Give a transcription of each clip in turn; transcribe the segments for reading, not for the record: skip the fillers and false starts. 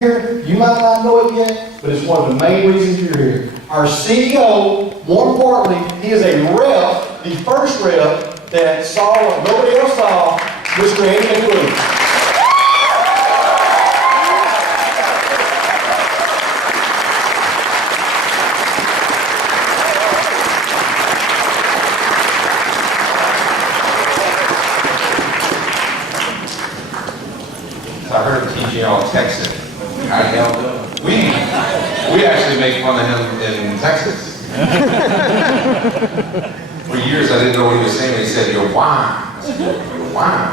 here. You might not know it yet, but it's one of the main reasons you're here. Our CEO, more importantly, he is a rep, the first rep that saw what nobody else saw, Mr. Andy McWilliams. I heard him teaching y'all Texan. How y'all doing? We actually make fun of him in Texas. For years I didn't know what he was saying. He said, "You're wine." I said, "You're wine."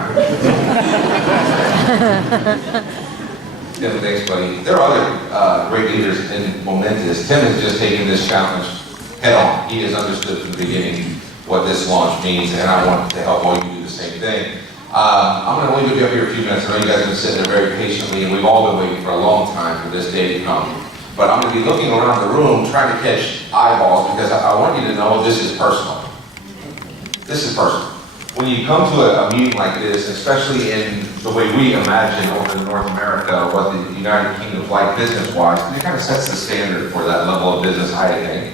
Yeah, thanks, buddy. There are other great leaders in Momentis. Tim has just taken this challenge head on. He has understood from the beginning what this launch means, and I want to help all you do the same thing. I'm going to only be up here a few minutes. I know you guys have been sitting there very patiently, and we've all been waiting for a long time for this day to come. But I'm going to be looking around the room trying to catch eyeballs because I want you to know this is personal. This is personal. When you come to a meeting like this, especially in the way we imagine over in North America what the United Kingdom's like business-wise, it kind of sets the standard for that level of business, I think.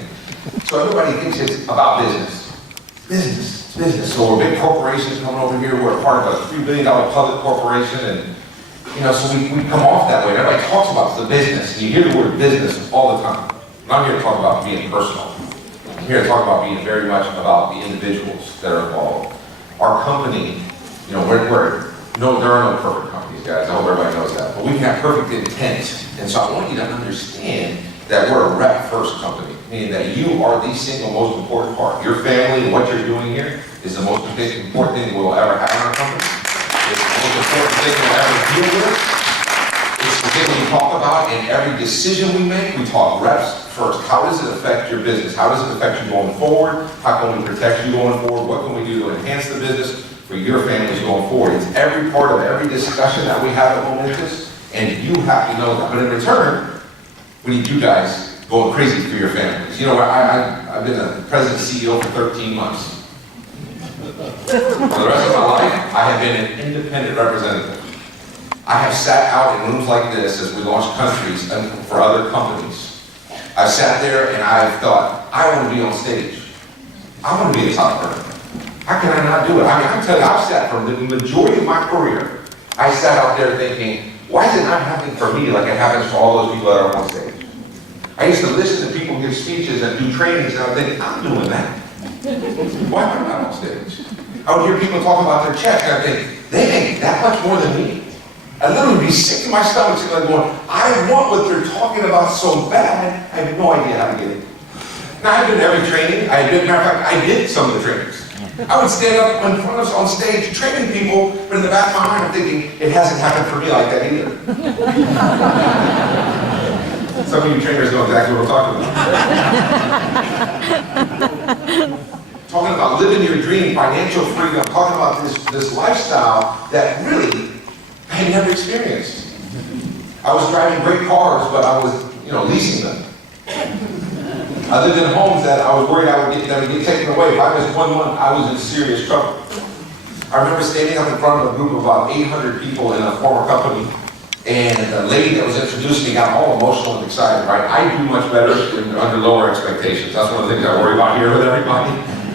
So everybody thinks it's about business. Business. So we're big corporations coming over here. We're a part of a $3 billion public corporation, and so we come off that way. And everybody talks about the business, and you hear the word business all the time. And I'm here to talk about being personal. I'm here to talk about being very much about the individuals that are involved. Our company, there are no perfect companies, guys. I hope everybody knows that. But we can have perfect intent, and so I want you to understand that we're a rep-first company, meaning that you are the single most important part. Your family and what you're doing here is the most important thing that we'll ever have in our company. It's the most important thing we'll ever deal with. It's the thing we talk about in every decision we make. We talk reps first. How does it affect your business? How does it affect you going forward? How can we protect you going forward? What can we do to enhance the business for your families going forward? It's every part of every discussion that we have at Momentis, and you have to know that. But in return, we need you guys going crazy for your families. I've been a president and CEO for 13 months. For the rest of my life, I have been an independent representative. I have sat out in rooms like this as we launch countries and for other companies. I've sat there and I've thought, I want to be on stage. I want to be a top person. How can I not do it? I can tell you, I've sat for the majority of my career, I sat out there thinking, why is it not happening for me like it happens for all those people that are on stage? I used to listen to people give speeches and do trainings, and I would think, I'm doing that. Why am I not on stage? I would hear people talk about their checks, and I think, they make that much more than me. I'd literally be sick to my stomach, sitting there going, I want what they're talking about so bad, I have no idea how to get it. Now, I've been to every training. Matter of fact, I did some of the trainings. I would stand up in front of us on stage training people, but in the back of my mind, I'm thinking, it hasn't happened for me like that either. Some of you trainers know exactly what I'm talking about. Talking about living your dream, financial freedom, talking about this lifestyle that really I had never experienced. I was driving great cars, but I was, leasing them. I lived in homes that I was worried I would get taken away. If I missed 1 month, I was in serious trouble. I remember standing up in front of a group of about 800 people in a former company, and the lady that was introducing me got all emotional and excited, right? I do much better under lower expectations. That's one of the things I worry about here with everybody.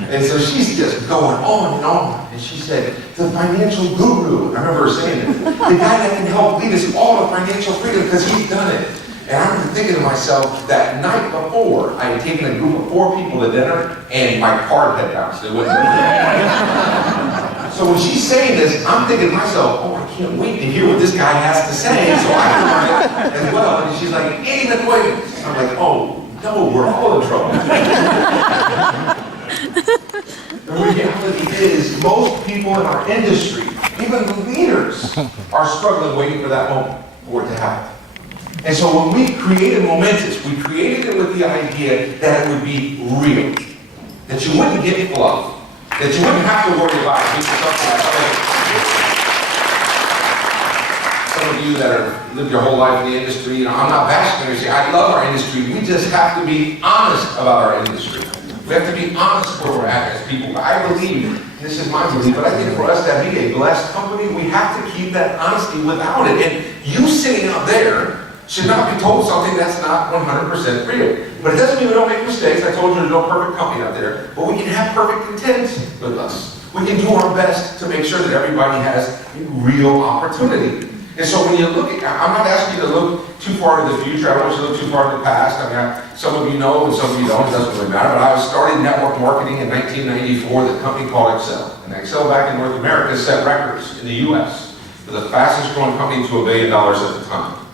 And so she's just going on and on. And she said, the financial guru. I remember her saying it. The guy that can help lead us all to financial freedom because he's done it. And I remember thinking to myself, that night before, I had taken a group of 4 people to dinner, and my card had bounced. It wasn't. So when she's saying this, I'm thinking to myself, oh, I can't wait to hear what this guy has to say, so I can learn it as well. And she's like, Andy McWilliams. I'm like, oh, no, we're all in trouble. The reality is, most people in our industry, even the leaders, are struggling waiting for that moment for it to happen. And so when we created Momentis, we created it with the idea that it would be real. That you wouldn't get fluff. That you wouldn't have to worry about it being something like that. Some of you that have lived your whole life in the industry, I'm not bashing you. I love our industry. We just have to be honest about our industry. We have to be honest where we're at as people. I believe, this is my belief, but I think for us to be a blessed company, we have to keep that honesty without it. And you sitting out there should not be told something that's not 100% real. But it doesn't mean we don't make mistakes. I told you there's no perfect company out there. But we can have perfect intent with us. We can do our best to make sure that everybody has a real opportunity. And so when you look at, I'm not asking you to look too far into the future. I don't want you to look too far into the past. I mean, some of you know and some of you don't. It doesn't really matter. But I started network marketing in 1994 with a company called Excel. And Excel back in North America set records in the U.S. for the fastest growing company to $1 billion at the time.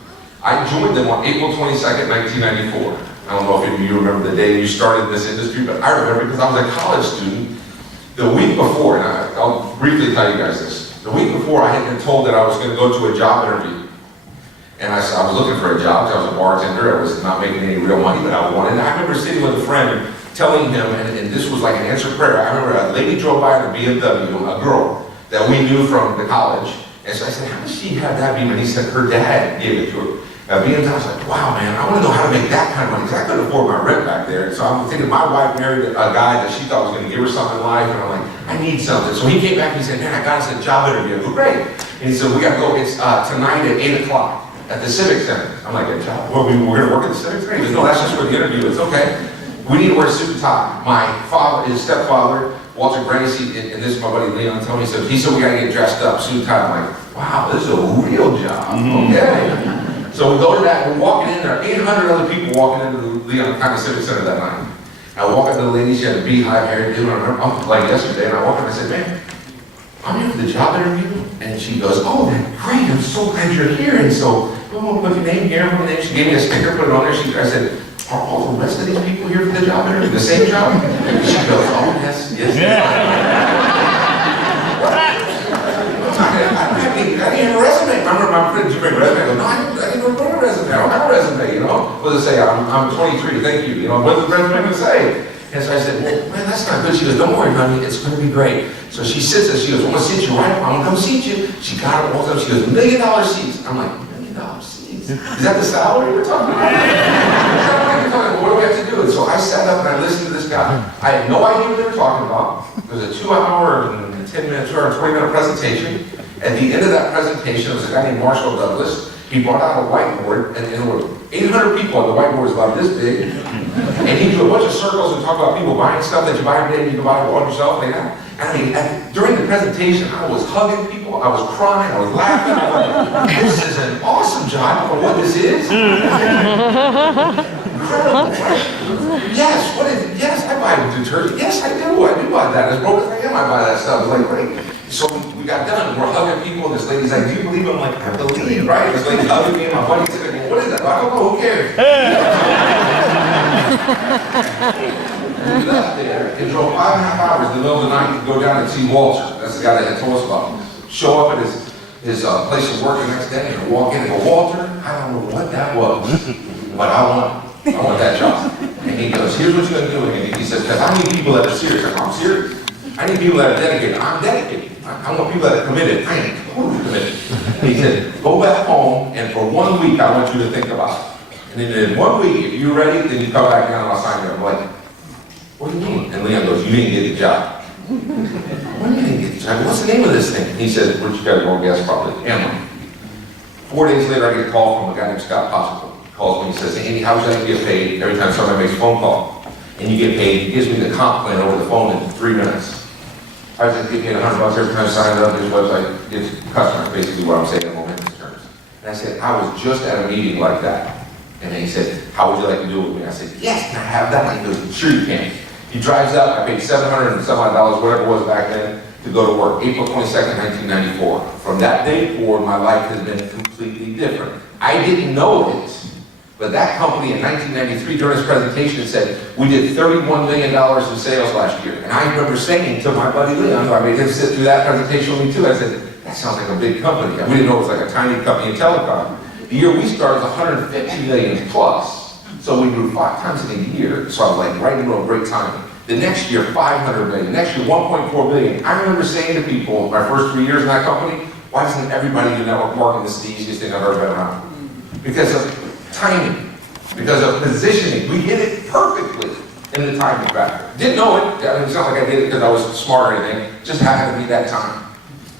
I joined them on April 22nd, 1994. I don't know if any of you remember the day you started in this industry, but I remember because I was a college student. The week before, and I'll briefly tell you guys this. The week before, I had been told that I was going to go to a job interview. And I was looking for a job. I was a bartender. I was not making any real money, but I wanted. And I remember sitting with a friend telling him, and this was like an answered prayer. I remember a lady drove by in a BMW, a girl that we knew from the college. And so I said, how does she have that BMW? And he said, her dad gave it to her. BMW, I was like, wow, man, I want to know how to make that kind of money, because I couldn't afford my rent back there. And so I'm thinking my wife married a guy that she thought was going to give her something in life, and I'm like, I need something. So he came back and he said, man, I got us a job interview. I go, great. And he said, we got to go, it's tonight at 8 o'clock at the Civic Center. I'm like, a job? Well, we're going to work at the Civic Center? He goes, no, that's just for the interview. It's okay. We need to wear a suit and tie. My father, his stepfather, Walter Gracie, and this is my buddy Leon, told me, he said, we got to get dressed up, suit and tie. I'm like, wow, this is a real job. Okay. So we go to that, we're walking in there, 800 other people walking into the Leon County Civic Center that night. I walk up to the lady, she had a beehive hairdo, I remember, like yesterday, and I walk in and I said, man, I'm here for the job interview. And she goes, oh, great, I'm so glad you're here. And so, oh, put your name here, put your name. She gave me a sticker, put it on there. I said, are all the rest of these people here for the job interview, the same job? And she goes, oh, yes. I didn't have a resume. Remember my friend, did you bring a resume? I go, no, I didn't bring a resume. I don't have a resume, you know. What does it say? I'm 23, thank you. You know, what does the resume going to say? And so I said, well, man, that's not good. She goes, don't worry, honey, it's going to be great. So she sits there, she goes, I'm going to sit you right up. I'm going to come seat you. She got it, walked up, she goes, $1 million seats. I'm like, $1 million seats? Is that the salary we're talking about? What do we have to do? And so I sat up and I listened to this guy. I had no idea what they were talking about. It was a 2-hour and 10-minute, 2-hour and 20-minute presentation. At the end of that presentation, there was a guy named Marshall Douglas. He brought out a whiteboard, and there were 800 people on the whiteboard, was about this big. And he drew a bunch of circles and talked about people buying stuff that you buy every day and you can buy it on yourself. Like that. And I mean, during the presentation, I was hugging people, I was crying, I was laughing. I was like, this is an awesome job. I don't know what this is. Incredible, right? Yes, what is it? Yes, I buy detergent. Yes, I do. I do buy that. As broke as I am, I buy that stuff. It's like, great. So we got done, we're hugging people, and this lady's like, do you believe? I'm like, I believe, right? This lady hugging me, and my buddy's like, what is that? I don't know, who cares? We left there and drove 5.5 hours in the middle of the night to go down and see Walter. That's the guy that had told us about him. Show up at his place of work the next day, and I walk in and go, Walter, I don't know what that was, but I want that job. And he goes, here's what you're going to do. And he says, because I need people that are serious. I'm serious. I need people that are dedicated. I'm dedicated. I want people that are committed. I am totally committed. And he said, go back home, and for 1 week, I want you to think about it. And then in 1 week, if you're ready, then you come back down and I'll sign you. I'm like, what do you mean? And Leon goes, you didn't get the job. What do you didn't get the job? What's the name of this thing? And he said, what you guys won't guess probably, Emma. 4 days later, I get a call from a guy named Scott Possible. He calls me and says, Andy, how would you like to get paid every time somebody makes a phone call? And you get paid, he gives me the comp plan over the phone in 3 minutes. I was just getting paid $100 every time I signed up. His website gives customers basically what I'm saying in Momentis terms. And I said, I was just at a meeting like that. And then he said, how would you like to do it with me? I said, yes, can I have that? And he goes, sure you can. He drives up, I paid $700 and some odd dollars, whatever it was back then, to go to work. April 22nd, 1994. From that day forward, my life has been completely different. I didn't know it. But that company in 1993, during his presentation, said, we did $31 million in sales last year. And I remember saying to my buddy Leon, who I made him sit through that presentation with me too, I said, that sounds like a big company. And we didn't know it was like a tiny company in telecom. The year we started was 150 million plus. So we grew 5 times in a year. So I was like, right in the middle of great timing. The next year, 500 million. Next year, 1.4 billion. I remember saying to people, my first 3 years in that company, why doesn't everybody do network marketing? This is the easiest thing I've ever been around. Because of timing. Because of positioning. We hit it perfectly in the timing factor. Didn't know it. I mean, it's not like I did it because I was smart or anything. It just happened to be that time.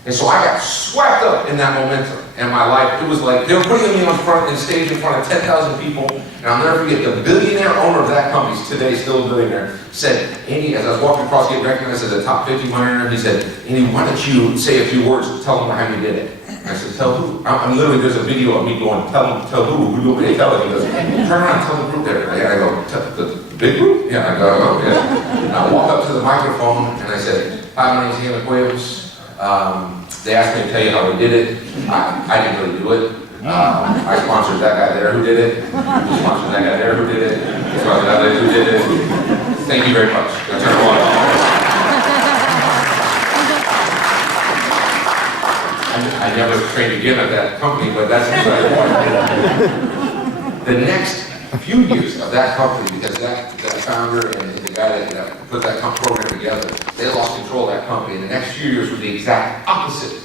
And so I got swept up in that momentum. in my life. It was like, they were putting me on stage in front of 10,000 people, and I'll never forget, the billionaire owner of that company, today still a billionaire, said, Andy, as I was walking across getting recognized as a top 50 miner, he said, Andy, why don't you say a few words, tell them how you did it. I said, tell who? I'm literally, there's a video of me going, tell who? Who do you want me to tell it? He goes, turn around, tell the group there. And I go, the big group? Yeah, I go, oh, yeah. And I walk up to the microphone and I said, hi, my name's Andy McWilliams. They asked me to tell you how we did it. I didn't really do it. I sponsored that guy there who did it. Who sponsored that guy there who did it. Sponsored that lady who did it. Thank you very much. I never trained again at that company, but that's beside the point. The next few years of that company, because that founder and the guy that put that program together, they lost control of that company. And the next few years were the exact opposite.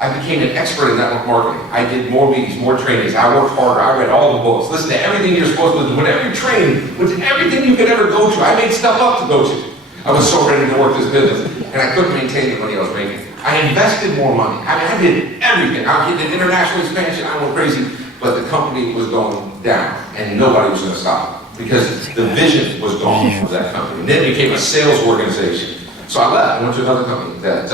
I became an expert in network marketing. I did more meetings, more trainings. I worked harder. I read all the books. Listened to everything you're supposed to do. Whenever you train, with everything you could ever go to. I made stuff up to go to. I was so ready to work this business, and I couldn't maintain the money I was making. I invested more money. I mean, I did everything. I did international expansion. I went crazy, but the company was going down, and nobody was going to stop it because the vision was gone for that company. And then it became a sales organization. So I left. I went to another company that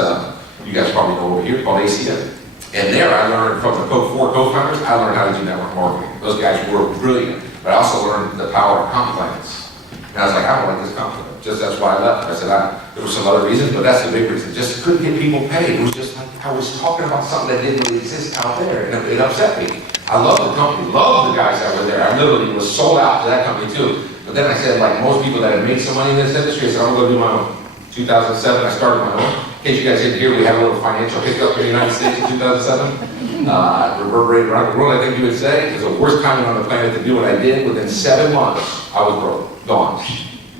you guys probably know over here called ACM. And there I learned from the four co-founders, I learned how to do network marketing. Those guys were brilliant, but I also learned the power of comp plans. And I was like, I don't like this comp plan. Just that's why I left. I said, there were some other reasons, but that's the big reason. Just couldn't get people paid. It was just like, I was talking about something that didn't really exist out there, and it upset me. I loved the company, loved the guys that were there. I literally was sold out to that company too. But then I said, like most people that have made some money in this industry, I said, I'm gonna go do my own. 2007, I started my own. In case you guys didn't hear, we had a little financial hiccup in the United States in 2007. Reverberated around the world, I think you would say. It was the worst time on the planet to do what I did. Within 7 months, I was broke, gone,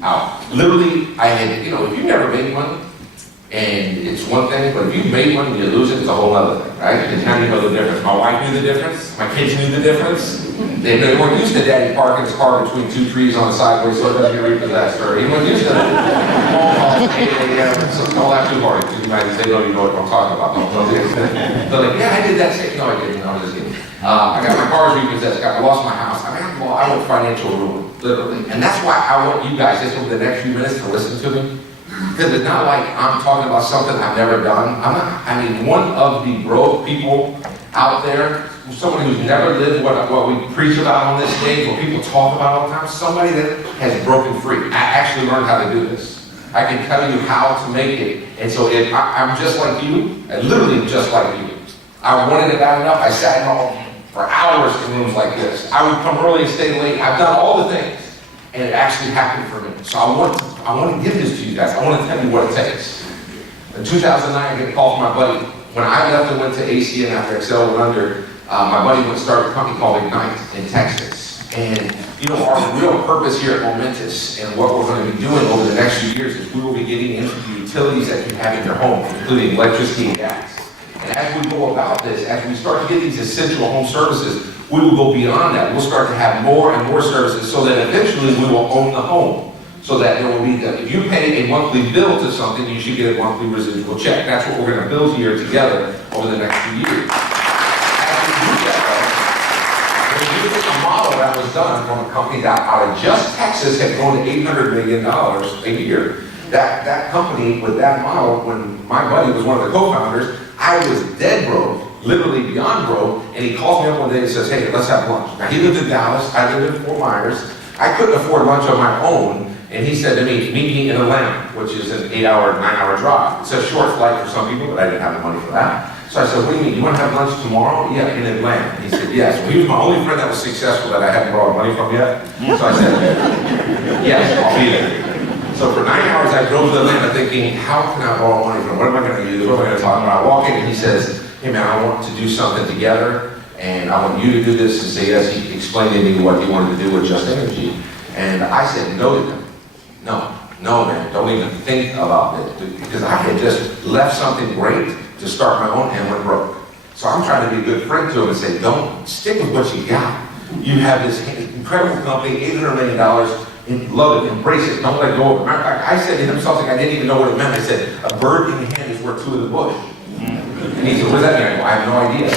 out. Literally, I had, if you never made money, and it's one thing, but if you made money and you lose it, it's a whole other thing, right? Because now you know the difference. My wife knew the difference. My kids knew the difference. They weren't used to daddy parking his car between 2 trees on the sideway so it doesn't get repossessed. Or he wasn't used to that. So don't laugh too hard because you might say, no, you know what I'm talking about. They're like, yeah, I did that. No, I didn't. No, I was just kidding. I got my cars repossessed. I lost my house. I went financial ruin, literally. And that's why I want you guys, just over the next few minutes, to listen to me. Because it's not like I'm talking about something I've never done. One of the broke people out there, someone who's never lived what we preach about on this stage, what people talk about all the time, somebody that has broken free. I actually learned how to do this. I can tell you how to make it. And so if I'm just like you, and literally just like you. I wanted it bad enough, I sat in all for hours in rooms like this. I would come early and stay late. I've done all the things. And it actually happened for me. So I want to give this to you guys. I want to tell you what it takes. In 2009, I get a call from my buddy. When I left and went to ACN after Excel went under, my buddy went to start a company called Ignite in Texas. And our real purpose here at Momentis and what we're going to be doing over the next few years is we will be getting into the utilities that you have in your home, including electricity and gas. And as we go about this, as we start to get these essential home services, we will go beyond that. We'll start to have more and more services so that eventually we will own the home. So that there will be, if you pay a monthly bill to something, you should get a monthly residual check. That's what we're going to build here together over the next few years. As we do that, when you look at the model that was done from a company that out of just Texas had grown to $800 million a year. That company with that model, when my buddy was one of the co-founders, I was dead broke. Literally beyond broke, and he calls me up one day and says, hey, let's have lunch. Now, he lived in Dallas, I lived in Fort Myers. I couldn't afford lunch on my own, and he said to me, meet me in Atlanta, which is an 8-hour, 9-hour drive. It's a short flight for some people, but I didn't have the money for that. So I said, what do you mean, you want to have lunch tomorrow? Yeah, in Atlanta. He said, yes. Well, he was my only friend that was successful that I hadn't borrowed money from yet. So I said, yes, I'll be there. So for 9 hours, I drove to Atlanta thinking, how can I borrow money from? What am I going to use? What am I going to talk about? I walk in, and he says, hey man, I want to do something together, and I want you to do this, and say yes. He explained to me what he wanted to do with Just Energy. And I said no to him. No man, don't even think about it. Because I had just left something great to start my own and went broke. So I'm trying to be a good friend to him and say, don't stick with what you got. You have this incredible company, $800 million, and love it, embrace it, don't let go of it. I said to him something I didn't even know what it meant. I said, a bird in the hand is worth 2 in the bush. And And he said, what does that mean? I go, I have no idea.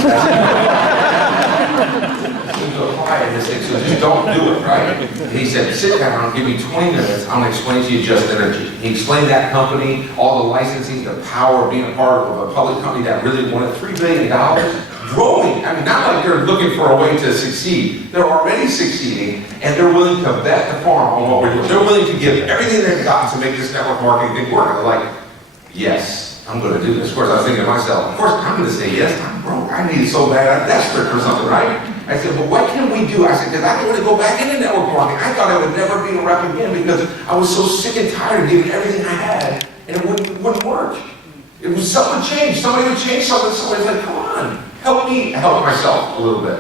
Seems to apply in this thing, so just don't do it, right? And he said, sit down, give me 20 minutes, I'm gonna explain to you Just Energy. He explained that company, all the licensing, the power of being a part of a public company that really wanted $3 billion, growing. I mean, not like they're looking for a way to succeed. They're already succeeding, and they're willing to bet the farm on what we're doing. They're willing to give everything they've got to make this network marketing thing work. They're like, yes, I'm gonna do this. Of course, I was thinking to myself, of course, I'm gonna say yes. I'm broke. I need it so bad. I'm desperate for something, right? I said, well, what can we do? I said, because I don't want to go back into network marketing. I thought I would never be a rep again because I was so sick and tired of giving everything I had, and it wouldn't work. It was something would change. Somebody would change something. Somebody's like, come on, help me help myself a little bit.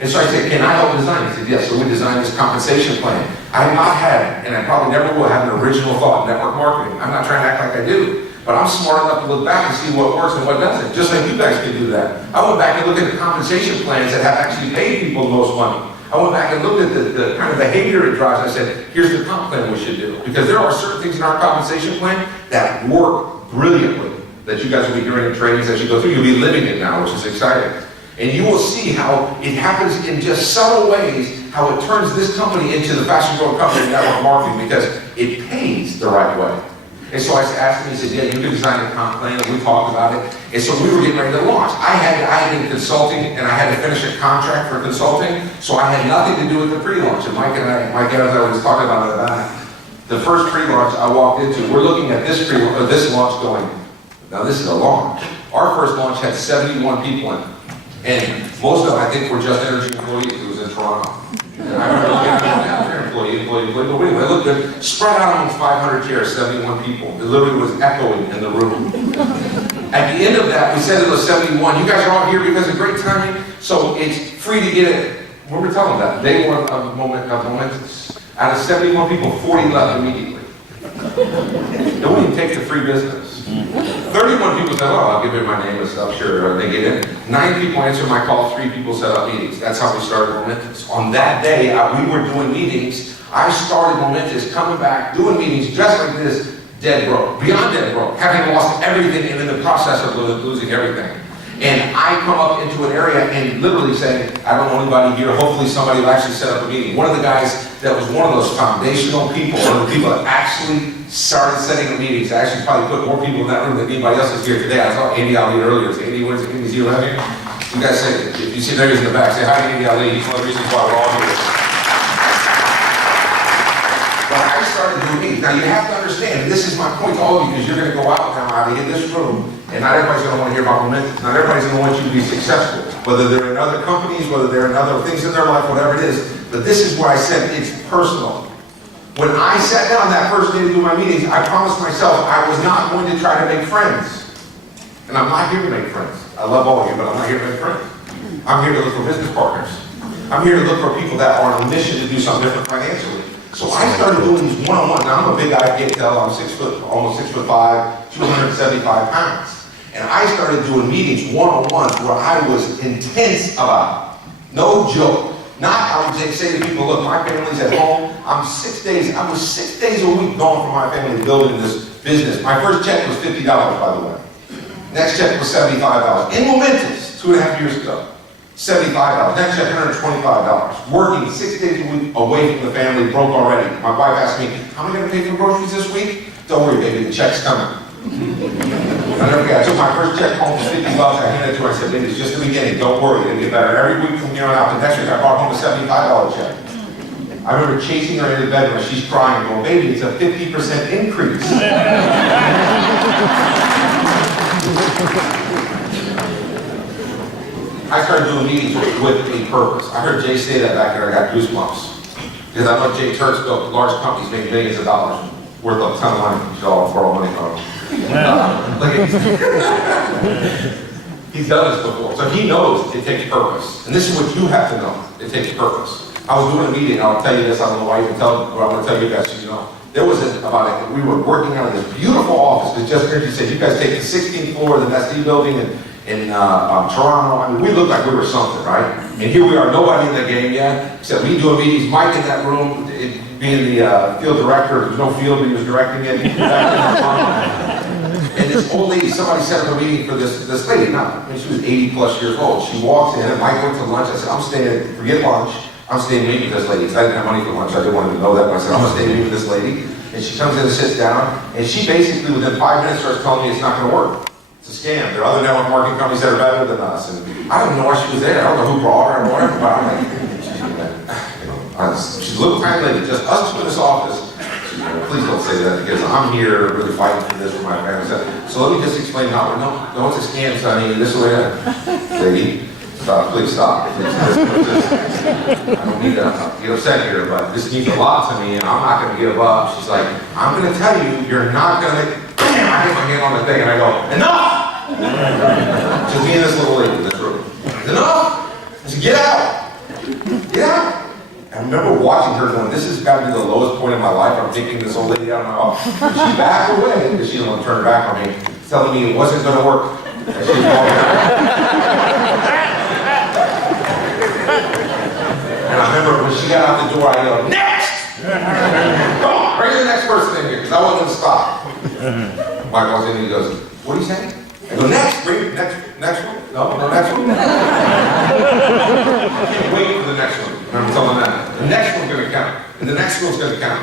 And so I said, can I help design? He said, yes. So we designed this compensation plan. I have not had, and I probably never will have, an original thought in network marketing. I'm not trying to act like I do. But I'm smart enough to look back and see what works and what doesn't, just like you guys can do that. I went back and looked at the compensation plans that have actually paid people the most money. I went back and looked at the kind of behavior it drives. I said, here's the comp plan we should do. Because there are certain things in our compensation plan that work brilliantly, that you guys will be hearing in trainings as you go through. You'll be living it now, which is exciting. And you will see how it happens in just subtle ways, how it turns this company into the fastest growing company in network marketing because it pays the right way. And so I asked him, he said, yeah, you can design a comp plan, and we talked about it. And so we were getting ready to launch. I had been consulting, and I had to finish a contract for consulting, so I had nothing to do with the pre-launch. And Mike and I was talking about it the first pre-launch I walked into, we're looking at this launch going, now this is a launch. Our first launch had 71 people in it. And most of them, I think, were Just Energy employees. It was in Toronto. And I remember looking at them, employee, but wait, I looked at, spread out almost 500 chairs, 71 people. It literally was echoing in the room. At the end of that, we said to the 71, you guys are all here because of great timing, so it's free to get it. What were we telling them that? Day one of Momentis. Out of 71 people, 40 left immediately. They wouldn't even take the free business. 31 people said, oh, I'll give you my name and stuff, sure, they get in. 9 people answered my call, 3 people set up meetings. That's how we started Momentis. On that day, we were doing meetings. I started Momentis, coming back, doing meetings just like this, dead broke, beyond dead broke, having lost everything and in the process of losing everything. And I come up into an area and literally saying, I don't know anybody here, hopefully somebody will actually set up a meeting. One of the guys that was one of those foundational people, one of the people that actually started setting up meetings, actually probably put more people in that room than anybody else is here today. I saw Andy Ali earlier. Is Andy, what is it? Andy's here right here? You guys say, if you see there he's in the back, say hi to Andy Ali. He's one of the reasons why we're all here. But I started doing meetings. Now you have to understand, and this is my point to all of you, because you're going to go out now out of this room, and not everybody's going to want to hear about Momentis. Not everybody's going to want you to be successful, whether they're in other companies, whether they're in other things in their life, whatever it is. But this is where I said it's personal. When I sat down that first day to do my meetings, I promised myself I was not going to try to make friends. And I'm not here to make friends. I love all of you, but I'm not here to make friends. I'm here to look for business partners. I'm here to look for people that are on a mission to do something different financially. So I started doing these one-on-one. Now I'm a big guy, I can't tell, I'm 6 foot, almost 6'5", 275 pounds. And I started doing meetings one-on-ones where I was intense about it. No joke. Not I would say to people, look, my family's at home. I was 6 days a week gone from my family building this business. My first check was $50, by the way. Next check was $75. In Momentis, 2.5 years ago. $75. Next check, $125. Working 6 days a week away from the family, broke already. My wife asked me, how am I going to pay for groceries this week? Don't worry, baby, the check's coming. I never forget, I took my first check home for $50, I handed it to her, I said, baby, it's just the beginning, don't worry, it'll get better. Every week from here on out, the next week I brought home a $75 check. I remember chasing her into the bedroom and she's crying, going, baby, it's a 50% increase. I started doing meetings with a purpose. I heard Jay say that back there, I got goosebumps. Because I know Jay Turk's built large companies, make millions of dollars, worth a ton of money, you should all borrow money from him. He's done this before, so he knows it takes purpose. And this is what you have to know, it takes purpose. I was doing a meeting, I'll tell you this, I don't know why you can tell, but I'm going to tell you guys so you know. There was we were working out of this beautiful office, because Just Energy said, you guys take the 16th floor of the Nestle building in Toronto. I mean, we looked like we were something, right? And here we are, nobody in the game yet, except we doing meetings, Mike in that room, being the field director, there's no field, but he was directing it. And this old lady, somebody set up a meeting for this lady. Now, I mean, she was 80 plus years old. She walks in, and Mike went to lunch. I said, I'm staying, forget lunch. I'm staying to meet with this lady. Because I didn't have money for lunch. I didn't want her to know that. But I said, I'm going to stay to meet with this lady. And she comes in and sits down. And she basically, within 5 minutes, starts telling me it's not going to work. It's a scam. There are other network marketing companies that are better than us. And I don't even know why she was there. I don't know who brought her or whatever. But I'm like, she's a little tiny lady. Just us two in this office. Please don't say that because I'm here really fighting for this for my family. So let me just explain how, no, it's a scam, Sonny. This way, lady, stop, please stop. Please, I don't need to get upset here, but this means a lot to me and I'm not going to give up. She's like, I'm going to tell you, you're not going to, bam, I hit my hand on the thing and I go, enough! Just me and this little lady in this room. Enough! I said, get out! Get out! I remember watching her going, this has got to be the lowest point in my life. I'm taking this old lady out of my office. And she backed away because she didn't want to turn her back on me, telling me it wasn't going to work. And she was walking out. And I remember when she got out the door, I go, next! Come on, bring the next person in here, because I wasn't going to stop. Mike walks in and he goes, what are you saying? I go, next, bring next one. No, next one. Wait for the next one. Remember telling that. The next one's going to count. And the next one's going to count.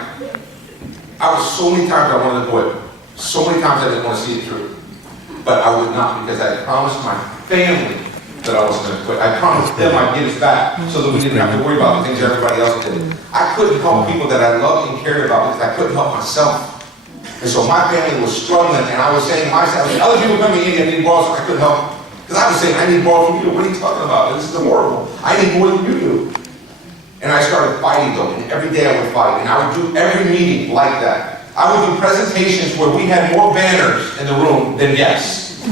I was so many times I wanted to quit. So many times I didn't want to see it through. But I would not because I had promised my family that I wasn't going to quit. I promised them I'd get us back so that we didn't have to worry about the things everybody else did. I couldn't help people that I loved and cared about because I couldn't help myself. And so my family was struggling and I was saying to myself, other people come to India and need balls, so I couldn't help. Because I was saying, I need balls from you. What are you talking about? This is horrible. I need more than you do. And I started fighting though, and every day I would fight, and I would do every meeting like that. I would do presentations where we had more banners in the room than guests. I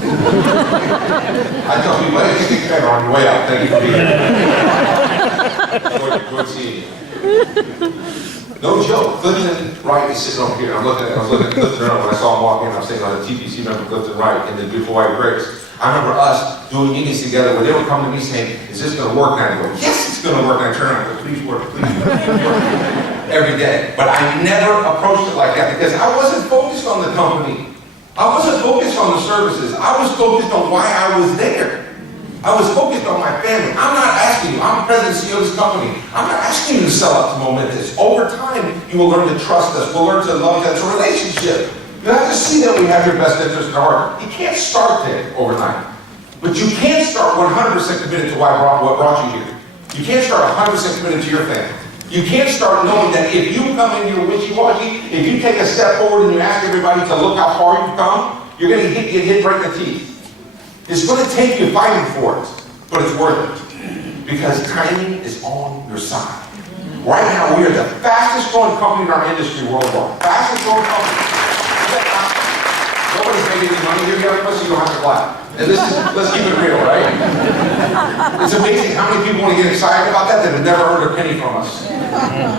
tell people, hey, take a camera on your way out. Thank you for being here. Good seeing you. No joke, Clifton Wright is sitting over here. I was looking at Clifton Wright when I saw him walk in. I was sitting on the TPC member Clifton Wright in the beautiful white bricks. I remember us doing meetings together where they would come to me saying, is this going to work? And I go, yes, it's going to work. And I turn around and go, please work, please work, please work. Every day. But I never approached it like that because I wasn't focused on the company. I wasn't focused on the services. I was focused on why I was there. I was focused on my family. I'm not asking you, I'm the president and CEO of this company. I'm not asking you to sell out to Momentis. Over time, you will learn to trust us. We'll learn to love us. It's a relationship. You have to see that we have your best interest in our heart. You can't start there overnight. But you can't start 100% committed to what brought you here. You can't start 100% committed to your family. You can't start knowing that if you come in here wishy-washy, if you take a step forward and you ask everybody to look how far you've come, you're going to get hit right in the teeth. It's going to take you fighting for it, but it's worth it. Because timing is on your side. Right now, we are the fastest growing company in our industry worldwide. Fastest growing company. Nobody's making any money here yet, so you don't have to clap. And this is, let's keep it real, right? It's amazing how many people want to get excited about that have never earned a penny from us.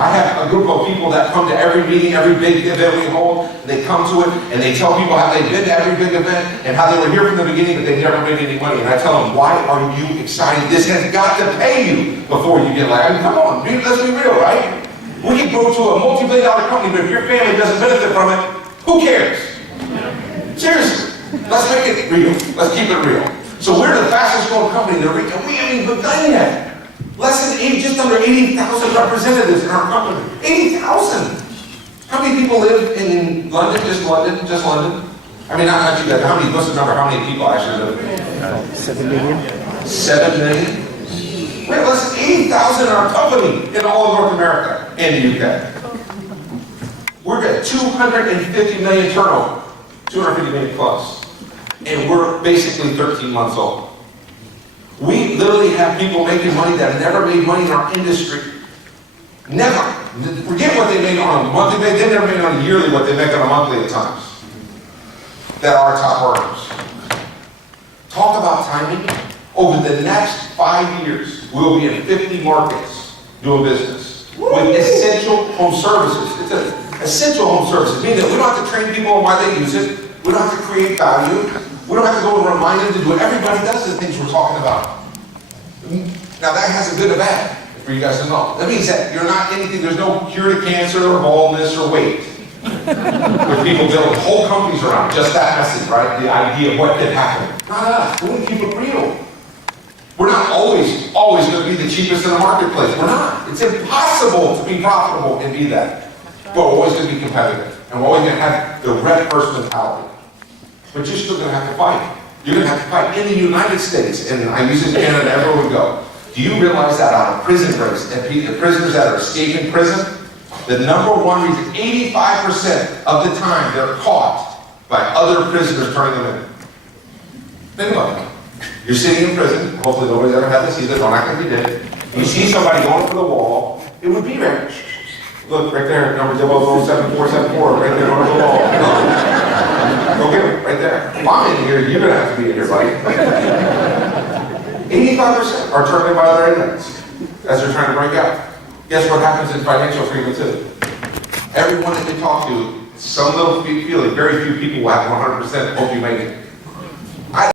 I have a group of people that come to every meeting, every big event we hold. They come to it and they tell people how they've been to every big event and how they were here from the beginning, but they never made any money. And I tell them, why are you excited? This has got to pay you before you get like, I mean, come on, dude, let's be real, right? We can grow to a multi-billion-dollar company, but if your family doesn't benefit from it, who cares? Seriously, let's make it real. Let's keep it real. So we're the fastest growing company in the region. We haven't even begun yet. Less than 80, just under 80,000 representatives in our company. 80,000. How many people live in London? Just London? Just London? I mean, not you guys. How many? What's the number? How many people actually live? 7 million. 7 million. We have less than 80,000 in our company in all of North America and the UK. We're at 250 million turnover. 250 million plus. And we're basically 13 months old. We literally have people making money that have never made money in our industry. Never. Forget what they made on a monthly basis. They never made on a yearly what they make on a monthly at times. That are top earners. Talk about timing. Over the next 5 years, we'll be in 50 markets doing business with essential home services. It's an essential home services, meaning that we don't have to train people on why they use it. We don't have to create value. We don't have to go and remind them to do it. Everybody does the things we're talking about. Now that has a good and bad for you guys to know. That means that you're not anything, there's no cure to cancer or baldness or weight. With people building whole companies around just that message, right? The idea of what could happen. Not us. We're going to keep it real. We're not always going to be the cheapest in the marketplace. We're not. It's impossible to be profitable and be that. But we're always going to be competitive. And we're always going to have the red first mentality. But you're still going to have to fight. You're going to have to fight in the United States. And I use it in Canada everywhere we go. Do you realize that on a prison race, and prisoners that are escaping prison, the number one reason, 85% of the time they're caught by other prisoners turning them in. Think about it. You're sitting in prison, hopefully nobody's ever had this either, don't act like you did. You see somebody going for the wall, it would be there. Look, right there, number 007474, right there going for the wall. Go get him, right there. If I'm in here, you're going to have to be in here, buddy. 85% are turned in by other inmates as they're trying to break out. Guess what happens in financial freedom too? Everyone that they talk to, some little feeling, very few people will have 100% hope you make it.